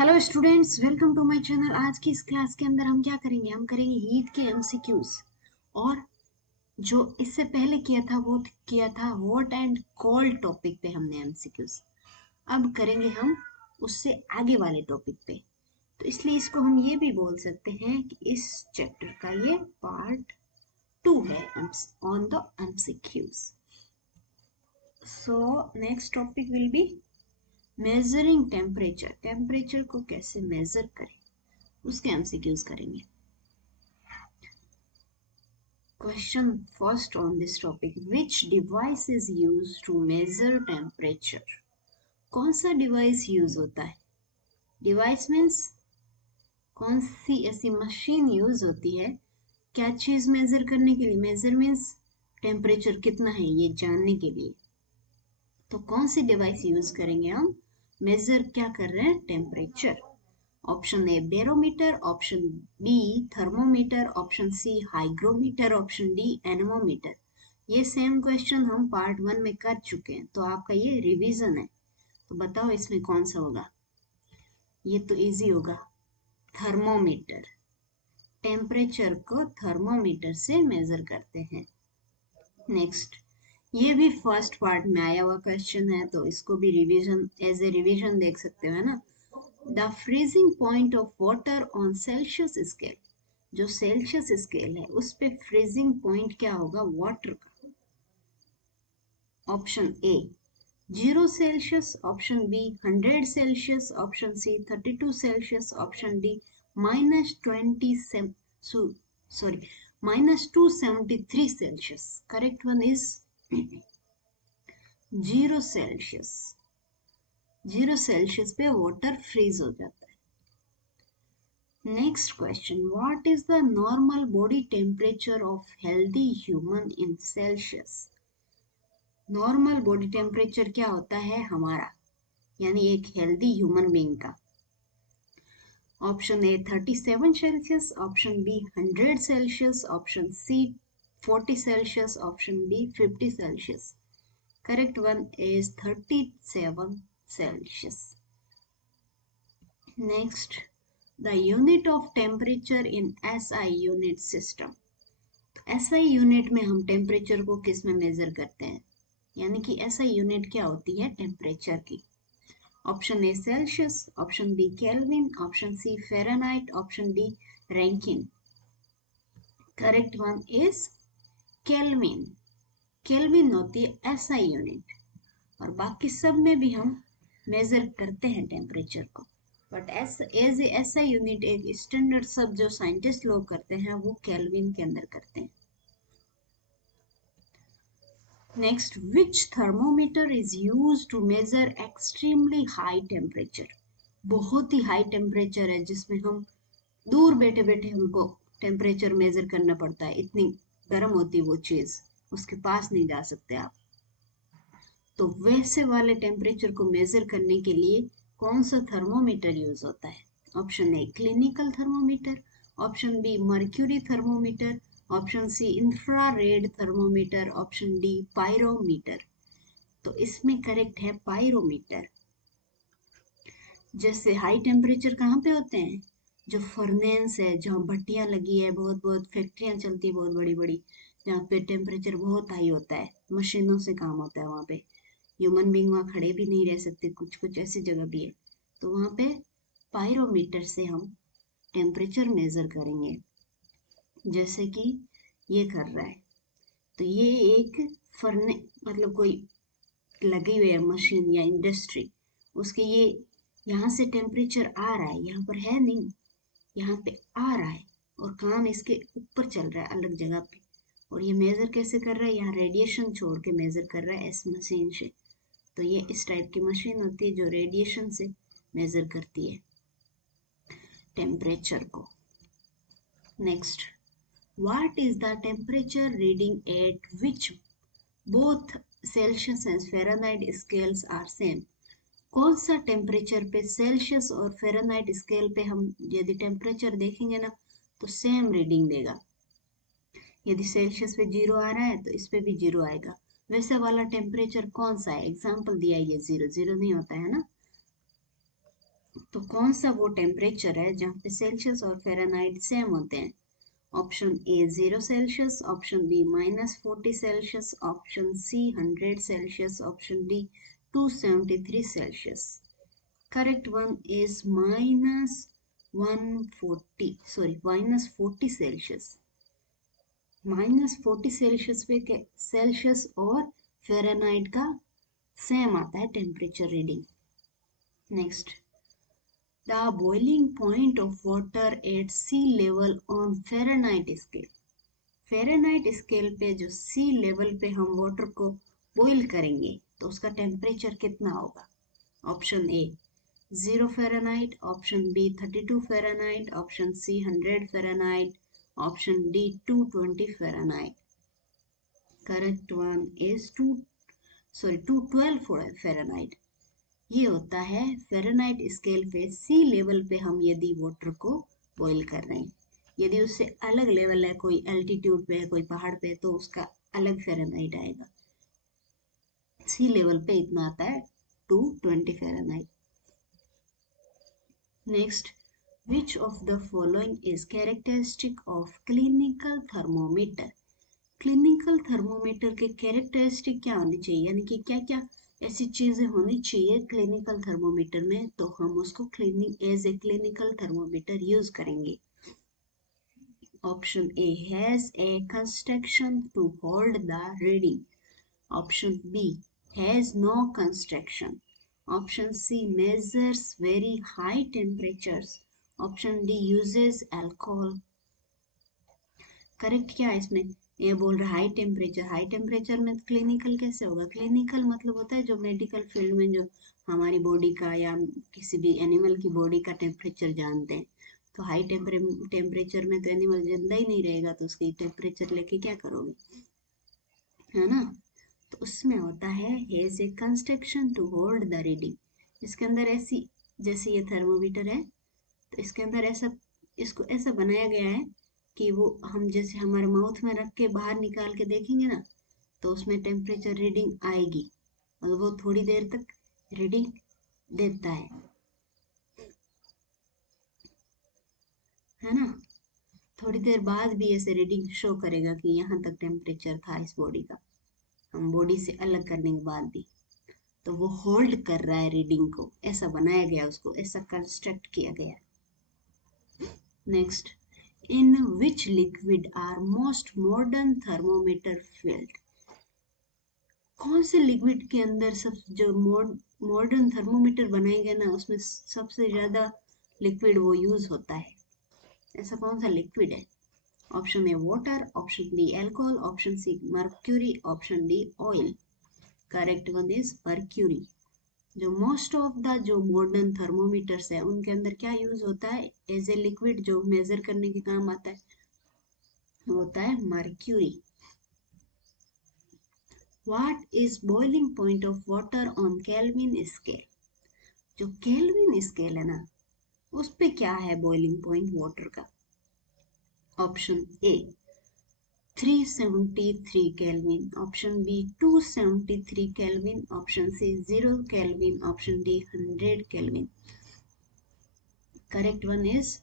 Hello students, welcome to my channel. आज की इस क्लास के अंदर हम क्या करेंगे? हम करेंगे हीट के एमसीक्यूज। और जो इससे पहले किया था वो किया था हॉट एंड कोल्ड टॉपिक पे हमने एमसीक्यूज। अब करेंगे हम उससे आगे वाले टॉपिक पे। तो इसलिए इसको हम ये भी बोल सकते हैं कि इस चैप्टर का ये पार्ट 2 है on the MCQs. So next topic will be measuring temperature. Temperature को कैसे मेजर करें उसके एमसीक्यूज करेंगे। Question first on this topic: which device is used to measure temperature? कौन सा डिवाइस यूज होता है? डिवाइस मीन्स कौन सी ऐसी मशीन यूज होती है क्या चीज मेजर करने के लिए? मेजर मीन्स टेम्परेचर कितना है ये जानने के लिए। तो कौन सी डिवाइस यूज करेंगे हम? मेजर क्या कर रहे हैं? Temperature. Option A barometer, option B thermometer, option C hygrometer, option D anemometer. ये सेम क्वेश्चन हम पार्ट 1 में कर चुके हैं, तो आपका ये रिवीजन है। तो बताओ इसमें कौन सा होगा? ये तो इजी होगा, थर्मोमीटर। टेम्परेचर को थर्मोमीटर से मेजर करते हैं। नेक्स्ट, ये भी फर्स्ट पार्ट में आया हुआ क्वेश्चन है, तो इसको भी रिवीजन एज ए रिवीजन देख सकते हो, है ना। The freezing point of water on Celsius scale. जो सेल्सियस स्केल है उस पे फ्रीजिंग पॉइंट क्या होगा वाटर का? Option A 0 Celsius, option B 100 Celsius, option C 32 Celsius, option D -273 Celsius. Correct one is 0 Celsius. 0 Celsius पे वाटर फ्रीज हो जाता है। Next question: what is the normal body temperature of healthy human in Celsius? Normal body temperature क्या होता है हमारा, यानी एक हेल्दी ह्यूमन बीइंग का? Option A 37 Celsius, option B 100 Celsius, option C 40 Celsius, option D 50 Celsius. Correct one is 37 Celsius. Next, the unit of temperature in SI unit system. SI unit में हम temperature को किस में major करते हैं? यानी कि SI यूनिट क्या होती है टेम्परेचर की? Option A Celsius, option B Kelvin, option C Fahrenheit, option D Rankine. Correct one is Kelvin. Kelvin होती है SI यूनिट, और बाकी सब में भी हम मेजर करते हैं टेम्परेचर को, but as a SI unit एक स्टैंडर्ड सब जो साइंटिस्ट लोग करते हैं वो केल्विन के अंदर करते हैं। Next, which thermometer is use to measure extremely high temperature? बहुत ही हाई टेम्परेचर है जिसमें हम दूर बैठे बैठे हमको टेम्परेचर मेजर करना पड़ता है, इतनी गर्म होती है वो चीज, उसके पास नहीं जा सकते आप। तो वैसे वाले टेम्परेचर को मेजर करने के लिए कौन सा थर्मोमीटर यूज होता है? Option A clinical thermometer, option B mercury thermometer, option C infrared thermometer, option D pyrometer. तो इसमें करेक्ट है पायरोमीटर। जैसे हाई टेम्परेचर कहाँ पे होते हैं? जो फर्नेस है, जहाँ भट्टियां लगी है, बहुत बहुत फैक्ट्रियां चलती है बहुत बड़ी बड़ी, जहाँ पे टेम्परेचर बहुत हाई होता है, मशीनों से काम होता है, वहाँ पे ह्यूमन बींग वहाँ खड़े भी नहीं रह सकते, कुछ कुछ ऐसी जगह भी है। तो वहाँ पे पायरोमीटर से हम टेम्परेचर मेजर करेंगे, जैसे कि ये कर रहा है। तो ये एक फर्ने मतलब कोई लगी हुई है मशीन या इंडस्ट्री, उसके ये यहाँ से टेम्परेचर आ रहा है, यहाँ पर है नहीं, यहाँ पे आ रहा है, और काम इसके ऊपर चल रहा है अलग जगह पे, और ये मेजर कैसे कर रहा है? यहाँ रेडिएशन छोड़ के मेजर कर रहा है इस मशीन से। तो ये इस टाइप की मशीन होती है जो रेडिएशन से मेजर करती है टेम्परेचर को। Next, what is the temperature reading at which both Celsius and Fahrenheit scales are same? कौन सा टेम्परेचर पे सेल्सियस और फ़ारेनहाइट स्केल पे हम यदि टेम्परेचर देखेंगे ना तो सेम रीडिंग देगा। यदि सेल्सियस पे 0 आ रहा है तो इस पे भी 0 आएगा। वैसे वाला टेम्परेचर कौन सा है? एग्जाम्पल दिया है, ये 0 0 नहीं होता है ना। तो कौन सा वो टेम्परेचर है जहाँ पे सेल्सियस और फ़ारेनहाइट सेम होते हैं? Option A 0 Celsius, option B -40 Celsius, option C 100 Celsius, option D 273 Celsius. Correct one is -40 Celsius. -40 Celsius पे सेल्सियस और फ़ारेनहाइट का सेम आता है temperature reading. Next, the boiling point of water at sea level on Fahrenheit scale. Fahrenheit scale पे जो सी level पे हम water को बॉईल करेंगे तो उसका टेम्परेचर कितना होगा? Option A 0 Fahrenheit, option B 32 Fahrenheit, option C 100 Fahrenheit, option D 220 Fahrenheit. Correct one is 212 Fahrenheit. ये होता है फ़ारेनहाइट स्केल पे सी लेवल पे हम यदि वाटर को बॉईल कर रहे हैं. यदि उससे अलग लेवल है, कोई एल्टीट्यूड पे है, कोई पहाड़ पे है, तो उसका अलग फ़ारेनहाइट आएगा. सी लेवल पे इतना आता है 220 Fahrenheit. Next, which of the following is characteristic of clinical thermometer? Clinical thermometer के कैरेक्टरिस्टिक क्या होनी चाहिए, यानी कि क्या क्या ऐसी चीजें होनी चाहिए क्लिनिकल थर्मोमीटर में, तो हम उसको as a clinical thermometer use करेंगे. Option A has a construction to hold the reading, option B has no construction, option C measures very high temperatures, option D uses alcohol. Correct क्या है इसमें? ये बोल रहा है हाई टेम्परेचर. हाई टेम्परेचर में clinical कैसे होगा? क्लिनिकल मतलब होता है जो मेडिकल फील्ड में जो हमारी बॉडी का या किसी भी एनिमल की बॉडी का टेम्परेचर जानते हैं. तो हाई टेम्परेचर में तो एनिमल जिंदा ही नहीं रहेगा, तो उसकी टेम्परेचर लेके क्या करोगे, है ना? तो उसमें होता है has a construction to hold the reading. इसके अंदर ऐसी, जैसे ये थर्मोमीटर है, तो इसके अंदर ऐसा, इसको ऐसा बनाया गया है कि वो हम जैसे हमारे माउथ में रख के बाहर निकाल के देखेंगे ना, तो उसमें टेम्परेचर रीडिंग आएगी और वो थोड़ी देर तक रीडिंग देता है ना? थोड़ी देर बाद भी ऐसे रीडिंग शो करेगा कि यहाँ तक टेम्परेचर था इस बॉडी का, हम बॉडी से अलग करने के बाद भी. तो वो होल्ड कर रहा है रीडिंग को, ऐसा बनाया गया, उसको ऐसा कंस्ट्रक्ट किया गया. Next, in which liquid are most modern thermometer filled. कौन से लिक्विड के अंदर सब जो मॉडर्न थर्मोमीटर बनाए गए ना, उसमें सबसे ज्यादा लिक्विड वो यूज होता है? ऐसा कौन सा लिक्विड है? Option A water, option B alcohol, option C mercury, option D oil. Correct one is mercury. जो मोस्ट ऑफ द जो मॉडर्न थर्मोमीटर्स है उनके अंदर क्या यूज होता है एज ए लिक्विड जो मेजर करने के काम आता है, होता है mercury. What is boiling point of water on Kelvin scale. जो केल्विन स्केल है ना, उस पे क्या है बॉइलिंग पॉइंट वाटर का? Option A 373 Kelvin, option B 273 Kelvin, option C 0 Kelvin, option D 100 Kelvin. Correct one is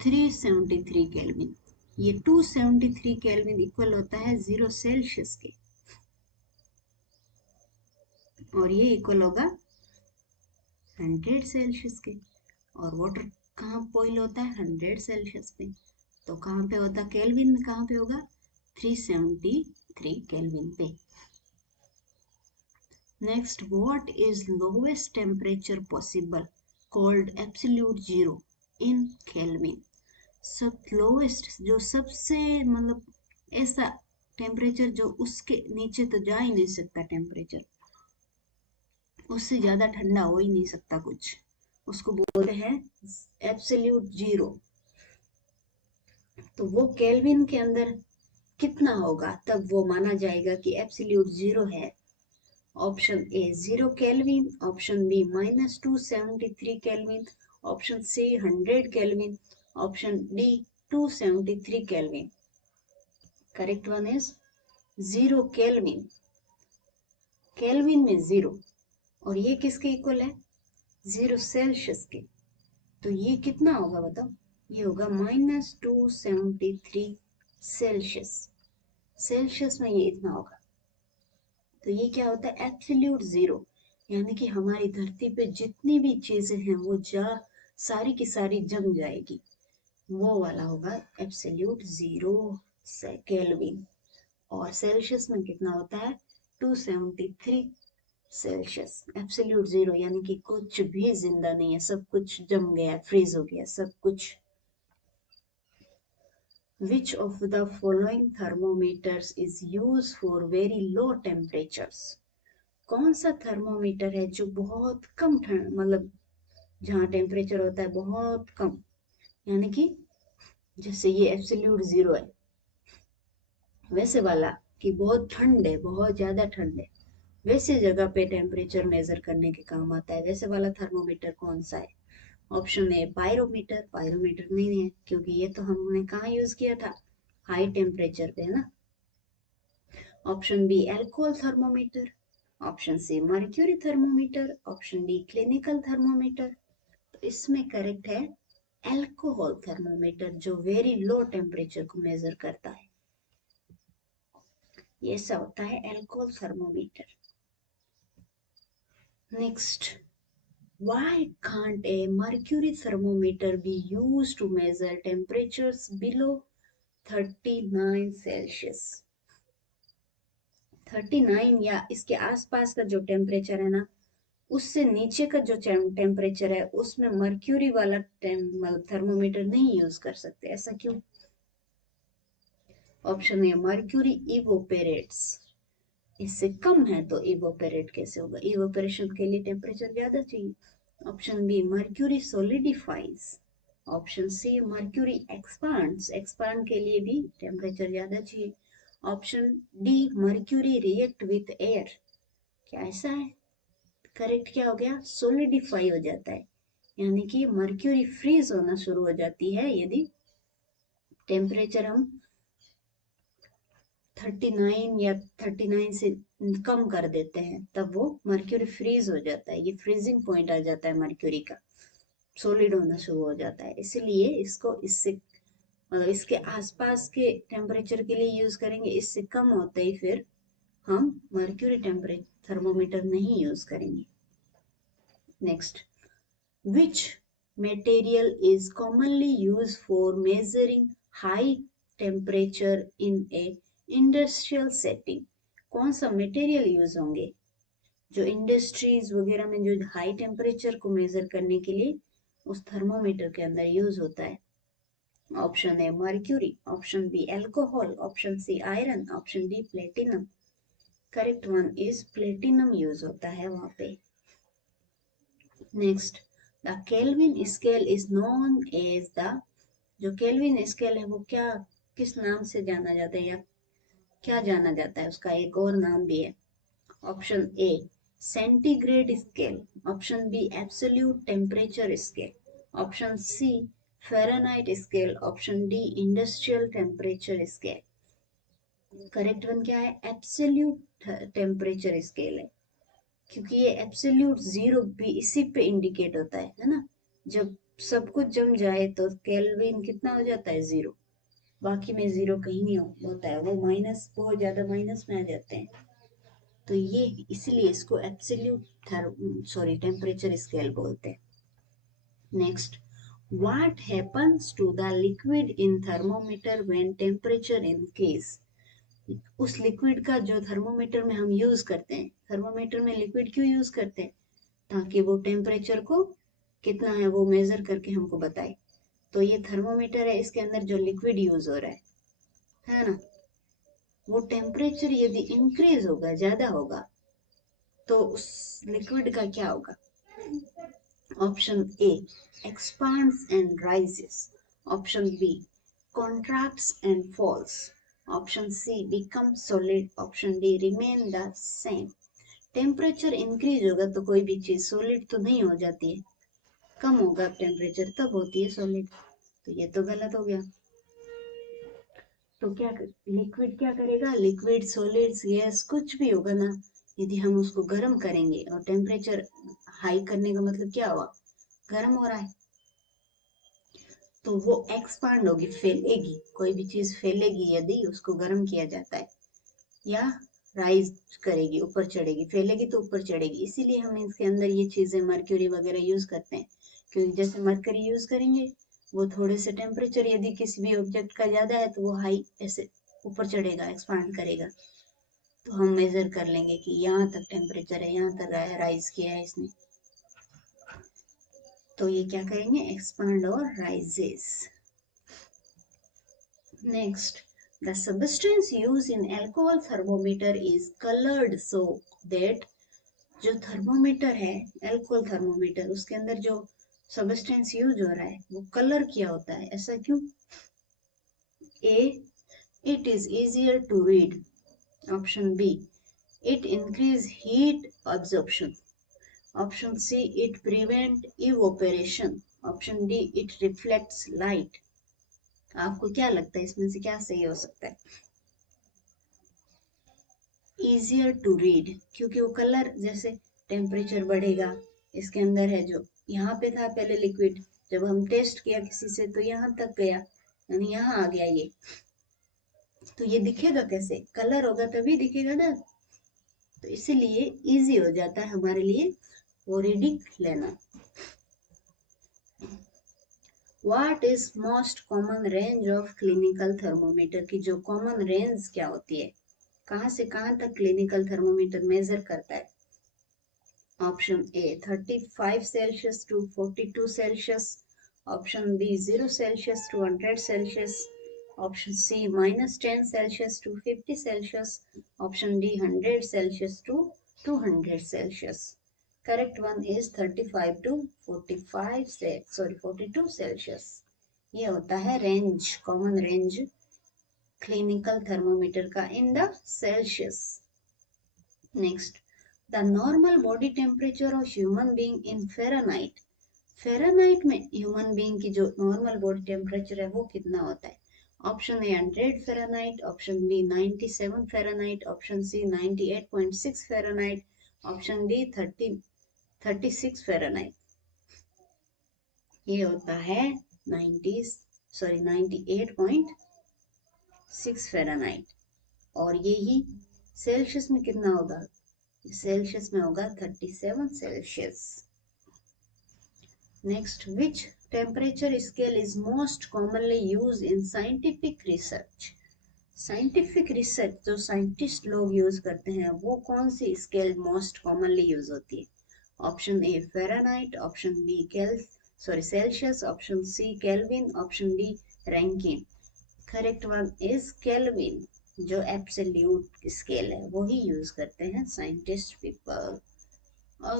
373 Kelvin. ये 273 kelvin equal होता है 0 सेल्सियस के, और ये इक्वल होगा 100 सेल्सियस के. और वाटर कहाँ बॉइल होता है? 100 सेल्सियस पे. तो कहाँ पे होता है? केल्विन में कहाँ पे होगा? 373 केल्विन पे. Next, what is lowest temperature possible called absolute zero in kelvin. सब लोवेस्ट जो सबसे मतलब ऐसा टेम्परेचर जो उसके नीचे तो जा ही नहीं सकता टेम्परेचर, उससे ज्यादा ठंडा हो ही नहीं सकता कुछ, उसको बोलते हैं एब्सोल्यूट जीरो. तो वो केल्विन के अंदर कितना होगा तब वो माना जाएगा कि एब्सोल्यूट जीरो है? Option A 0 Kelvin, option B -273 Kelvin, option C 100 Kelvin, option D 273 Kelvin. Correct one is 0 Kelvin. Kelvin में 0, और ये किसके इक्वल है? 0 सेल्सियस के, तो ये कितना होगा बताओ? ये होगा -273 सेल्सियस। सेल्सियस में ये इतना होगा। तो ये क्या होता है? एब्सोल्यूट जीरो, यानी कि हमारी धरती पे जितनी भी चीजें हैं वो सारी की सारी जम जाएगी, वो वाला होगा एब्सोल्यूट जीरो केल्विन। और सेल्सियस में कितना होता है? 273 सेल्सियस। एब्सोल्यूट जीरो यानी कि कुछ भी जिंदा नहीं है, सब कुछ जम गया, फ्रीज हो गया सब कुछ। Which of the following thermometers is used for very low temperatures? कौन सा थर्मोमीटर है जो बहुत कम ठंड, मतलब जहाँ टेम्परेचर होता है बहुत कम, यानी कि जैसे ये एब्सोल्यूट जीरो है वैसे वाला, कि बहुत ठंड है, बहुत ज्यादा ठंड है, वैसे जगह पे टेम्परेचर मेजर करने के काम आता है, वैसे वाला थर्मोमीटर कौन सा है? ऑप्शन ए पायरोमीटर। पायरोमीटर नहीं है क्योंकि ये तो हमने कहाँ यूज किया था? हाई टेम्परेचर पे, है ना। Option B alcohol thermometer. Option C mercury thermometer. Option D clinical thermometer. तो इसमें करेक्ट है एल्कोहल थर्मोमीटर, जो वेरी लो टेम्परेचर को मेजर करता है। ये ऐसा होता है alcohol thermometer. Next, why can't a mercury thermometer be used to measure temperatures below 39 Celsius? 39 या इसके आसपास का जो टेम्परेचर है ना, उससे नीचे का जो टेम्परेचर है उसमें मर्क्यूरी वाला मतलब थर्मोमीटर नहीं यूज कर सकते, ऐसा क्यों? Option A mercury evaporates. इससे कम है तो इवोपेरेट कैसे होगा? इवोपेरेशन के लिए टेम्परेचर ज्यादा चाहिए। Option B mercury solidifies. Option C mercury expands. Expand के लिए भी टेम्परेचर ज्यादा चाहिए। Option D mercury react with air. क्या ऐसा है? करेक्ट क्या हो गया? सोलिडिफाई हो जाता है, यानी कि मर्क्यूरी फ्रीज होना शुरू हो जाती है यदि टेम्परेचर हम 39 या 39 से कम कर देते हैं, तब वो मर्क्यूरी फ्रीज हो जाता है। ये फ्रीजिंग पॉइंट आ जाता है मर्क्यूरी का, सॉलिड होना शुरू हो जाता है। इसलिए इसको इससे मतलब इसके आसपास के टेम्परेचर के लिए यूज करेंगे, इससे कम होते ही फिर हम मर्क्यूरी टेम्परेचर थर्मोमीटर नहीं यूज करेंगे। Next, which material is commonly used for measuring high temperature in a industrial setting? कौन सा मटेरियल यूज होंगे जो इंडस्ट्रीज वगैरह में जो हाई टेम्परेचर को मेजर करने के लिए उस थर्मोमीटर के अंदर यूज होता है? Option A mercury. Option B alcohol. Option C iron. Option D platinum. Correct one is platinum use होता है वहां पे। Next, the Kelvin scale is known as the, जो केल्विन स्केल है वो क्या, किस नाम से जाना जाता है या क्या जाना जाता है? उसका एक और नाम भी है। Option A centigrade scale. Option B absolute temperature scale. Option C Fahrenheit scale. Option D industrial temperature scale. Correct one क्या है? एब्सोल्यूट टेम्परेचर स्केल है, क्योंकि ये एब्सोल्यूट जीरो भी इसी पे इंडिकेट होता है ना। जब सब कुछ जम जाए तो केल्विन कितना हो जाता है? जीरो। बाकी में जीरो कहीं नहीं होता है, वो माइनस, बहुत ज्यादा माइनस में आ जाते हैं। तो ये इसलिए इसको एब्सोल्यूट टेम्परेचर स्केल बोलते हैं। Next, what happens to the liquid in thermometer when temperature increase? उस लिक्विड का जो थर्मोमीटर में हम यूज करते हैं, थर्मोमीटर में लिक्विड क्यों यूज करते हैं? ताकि वो टेम्परेचर को कितना है वो मेजर करके हमको बताए। तो ये थर्मोमीटर है, इसके अंदर जो लिक्विड यूज हो रहा है ना, वो टेम्परेचर यदि इंक्रीज होगा, ज्यादा होगा, तो उस लिक्विड का क्या होगा? Option A expands and rises. Option B contracts and falls. Option C becomes solid. Option D remain the same. Temperature increase होगा तो कोई भी चीज सॉलिड तो नहीं हो जाती है, कम होगा टेम्परेचर तब होती है सॉलिड। तो ये तो गलत हो गया। तो क्या लिक्विड क्या करेगा? लिक्विड, सॉलिड्स, गैस कुछ भी होगा ना, यदि हम उसको गर्म करेंगे, और टेम्परेचर हाई करने का मतलब क्या हुआ, गर्म हो रहा है, तो वो एक्सपांड होगी, फैलेगी, कोई भी चीज फैलेगी यदि उसको गर्म किया जाता है, या राइज करेगी, ऊपर चढ़ेगी, फैलेगी तो ऊपर चढ़ेगी। इसीलिए हम इसके अंदर ये चीजें मर्क्यूरी वगैरह यूज करते हैं, क्योंकि जैसे मर्करी यूज करेंगे, वो थोड़े से टेम्परेचर यदि किसी भी ऑब्जेक्ट का ज्यादा है तो वो हाई ऐसे ऊपर चढ़ेगा, एक्सपांड करेगा, तो हम मेजर कर लेंगे कि यहाँ तक टेम्परेचर है, यहाँ तक राइज किया है इसने, तो ये क्या करेंगे, एक्सपांड और rises. Next, the substance used in alcohol thermometer is colored so that, जो थर्मोमीटर है, अल्कोहल थर्मोमीटर, उसके अंदर जो सब्सटेंस यूज हो रहा है वो कलर किया होता है, ऐसा क्यों? ए, it is easier to read, option B, it increase heat absorption, option C, it prevent evaporation, option D, it reflects light। आपको क्या लगता है इसमें से क्या सही हो सकता है? इजियर टू रीड, क्योंकि वो कलर, जैसे टेम्परेचर बढ़ेगा, इसके अंदर है जो यहाँ पे था पहले लिक्विड, जब हम टेस्ट किया किसी से तो यहाँ तक गया, यानी यहाँ आ गया ये, तो ये दिखेगा कैसे, कलर होगा तभी दिखेगा ना, तो इसीलिए इजी हो जाता है हमारे लिए वो रीडिंग लेना। What is most common range of clinical thermometer की जो कॉमन रेंज क्या होती है, कहाँ से कहाँ तक क्लिनिकल थर्मोमीटर मेजर करता है? Option A 35 Celsius to 42 Celsius, option B 0 Celsius to 100 Celsius, option C -10 Celsius to 50 Celsius, option D 100 Celsius to 200 Celsius. Correct one is 35 to 45 से सॉरी 42 सेल्सियस। ये होता है range, common range clinical thermometer का in the Celsius. Next, the normal body temperature of human being in Fahrenheit, Fahrenheit में human being की जो normal body temperature है वो कितना होता है? Option A 100 Fahrenheit, option B 97 Fahrenheit, option C 98.6 Fahrenheit, option D 36 Fahrenheit. ये होता है 98.6 फ़ारेनहाइट, और यही सेल्सियस में कितना होगा? सेल्सियस में होगा 37 Celsius. Next, which temperature scale is most commonly use in scientific research, scientific research जो साइंटिस्ट लोग यूज करते हैं वो कौन सी स्केल मोस्ट कॉमनली यूज होती है? Option A Fahrenheit, option B Celsius, option C Kelvin, option D Rankine. Correct one is Kelvin, जो एब्सोल्यूट स्केल है वही यूज करते हैं साइंटिस्ट पीपल।